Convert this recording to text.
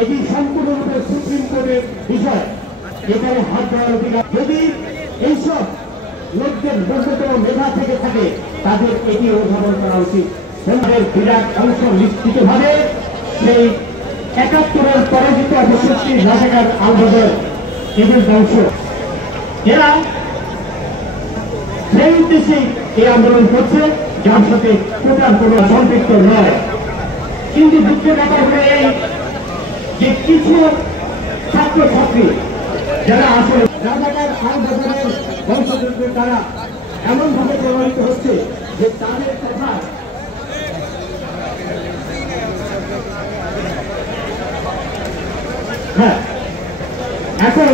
এটি সম্পূর্ণরূপে সুপ্রিম কোর্টের বিষয়। এখানে হাত দেওয়ার অধিকার যদি এইসব লোকদের ন্যূনতম মেধা থেকে থাকে তাদের এটি অনুধাবন করা উচিত। সন্ধ্যার বিরাট অংশ নিশ্চিতভাবে সেই ৭১-এর পরাজিত ৬৮ রাজাকার আন্দোলন এদের অংশ, এরা সেই উদ্দেশ্যে এই আন্দোলন করছে যার সাথে কোটার কোন সম্পৃক্ত নয়। কিন্তু দুঃখের ব্যাপার হলো এই যে কিছু ছাত্রছাত্রী যারা আসলে রাজাকার আন্দোলনের বংশধরদের দ্বারা এমন ভাবে প্রভাবিত হচ্ছে যে তাদের কথা এখন